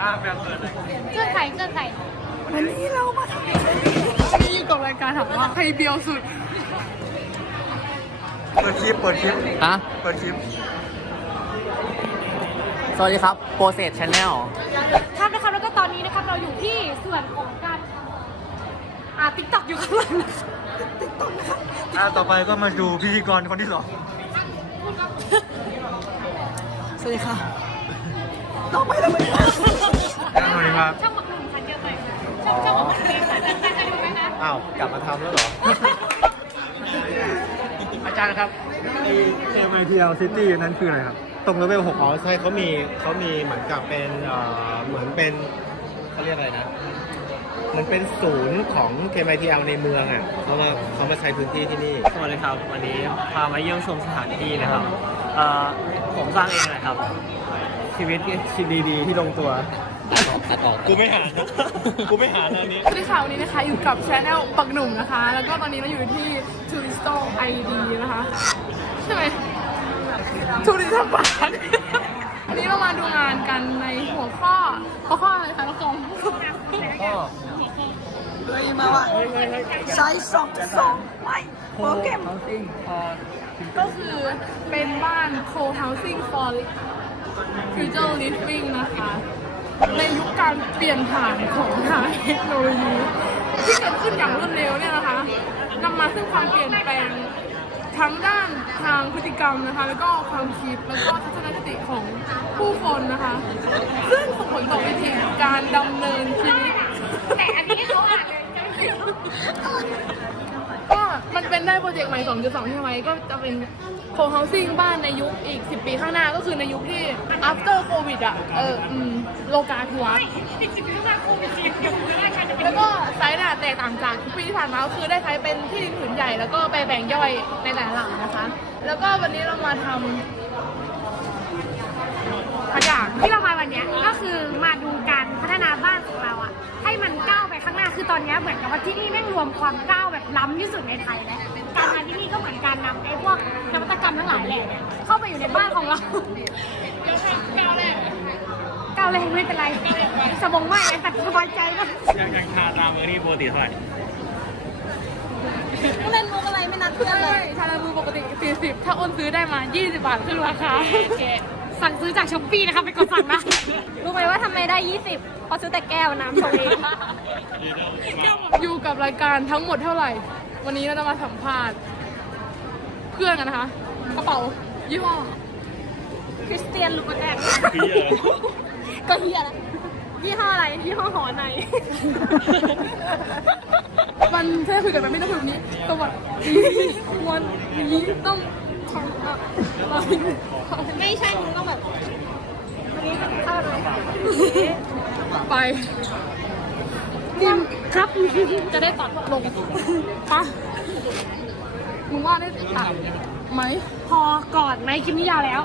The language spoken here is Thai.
อ่าแบบเปิดเลยเกื้อไข่เกื้อไข่วันนี้เรามาทำอะไรวันนี้อยู่กับรายการถามว่าใครเบียวสุด เปิดคลิป เปิดคลิป ฮะ เปิดคลิป สวัสดีครับ โปรเซสชาแนลครับนะครับแล้วก็ตอนนี้นะครับเราอยู่ที่ส่วนของการอ่าติ๊กต็อกอยู่ข้างหลังนะคะอ่าต่อไปก็มาดูพิธีกรคนที่สองสวัสดีค่ะต่อไปเราไปดูสวัสดี ครับ ช่างหมักหนุ่มค่ะเจอไปช่างช่างหมักหนุ่มค่ะจะจะจะดูไหมนะอ้าว กลับมาทำแล้วเหรอ อาจารย์ครับไอเอ็มไอทีเอลซิตี้นั้นคืออะไรครับ ตรงเลเวลหกอ๋อใช่เขามีเขามีเหมือนกับเป็นเอ่อเหมือนเป็นเขาเรียกอะไรนะ มันเป็นศูนย์ของ KMITL ในเมืองอะเขามาเขามาใช้พื้นที่ที่นี่ สวัสดีครับ วันนี้พามาเยี่ยมชมสถานที่นะครับเอ่อผมสร้างเองเลยครับชีวิตชีวิตดีๆที่ลงตัว ตัดออกกูไม่หานะกูไม่หาแล้วนี้สวัสดีค่ะวันนี้นะคะอยู่กับช anel ปักหนุ่มนะคะ แล้วก็ตอนนี้เราอยู่ที่ t o u r i s t o ID นะคะใช่ไหม t o u r i s t บาร์วันนี้เรามาดูงานกันในหัวข้อหัวข้ออะไรคะน้องกองเลยมาว่าใช้สองจุดสองไม่โปรแกรมก็คือเป็นบ้าน co-housing for future living นะคะ ในยุคการเปลี่ยนผ่านของทางเทคโนโลยีที่เกิดขึ้นอย่างรวดเร็วเนี่ยนะคะนำมาซึ่งความเปลี่ยนแปลงทั้งด้านทางพฤติกรรมนะคะ แล้วก็ความคิดแล้วก็ทัศนคติของผู้คนนะคะ ซึ่งส่งผลต่อวิธีการดำเนินชีวิตแต่อันนี้เขาอ่านเลยจะไม่รู้ก็มันเป็นได้โปรเจกต์ใหม่2.2ใช่ไหมก็จะเป็น co-housing บ้านในยุคอีก 10 ปีข้างหน้าก็คือในยุคที่ after covid อะ เอออืมโลกาทัวร์จริงๆเรื่องราโควิดจริงๆอยู่ไม่ได้ใครจะไปแล้วก็ไซส์เนี่ยแตกต่างจากทุกปีที่ผ่านมาก็คือได้ใช้เป็นที่ดินผืนใหญ่ แล้วก็ไปแบ่งย่อยในแต่ละหลังนะคะ แล้วก็วันนี้เรามาทำขยะที่เรามาวันเนี้ยก็คือมาดูการพัฒนาบ้านของเราอะให้มันก้าวไปข้างหน้าคือตอนเนี้ยเหมือนกับว่าที่นี่แม่งรวมความก้าวแบบล้ำที่สุดในไทยแล้วการมาที่นี่ก็เหมือนการนำไอ้พวก รรมทั้งหลายแหละเข้าไปอยู่ในบ้านของเราก้าวแรกก้าวแรกไม่เป็นไรสมองไม่แต่สบายใจก็ยังยังคาตามเมอรี่ปกติเท่าไหร่เล่นมุกอะไรไม่นัดเพื่อนเลใช่ยชาลาบูปกติ 40 ถ้าโอนซื้อได้มา 20 บาทขึ้นราคาสั่งซื้อจากช้อปปี้นะคะไปกดสั่งนะ รู้ไหมว่าทำไมได้ 20เพราะซื้อแต่แก้วน้ำชงเองอยู่กับรายการทั้งหมดเท่าไหร่ วันนี้เราจะมาสัมภาษณ์เพื่อนกันนะคะ กระเป๋ายี่ห้อคริสเตียนลูกแดกก็เฮียละยี่ห้ออะไรยี่ห้อหอใน มันแค่คุยกันแบบไม่ต้องคุยแบบนี้สวัสดีวันนี้ต้องทำอะไรไม่ใช่มึงต้องแบบวันนี้เป็นข้าวอะไรไปจิมครับจะได้ตัดลงปะมึงว่าได้ตัด ไหม พอก่อนไหมคลิปนี้ยาวแล้ว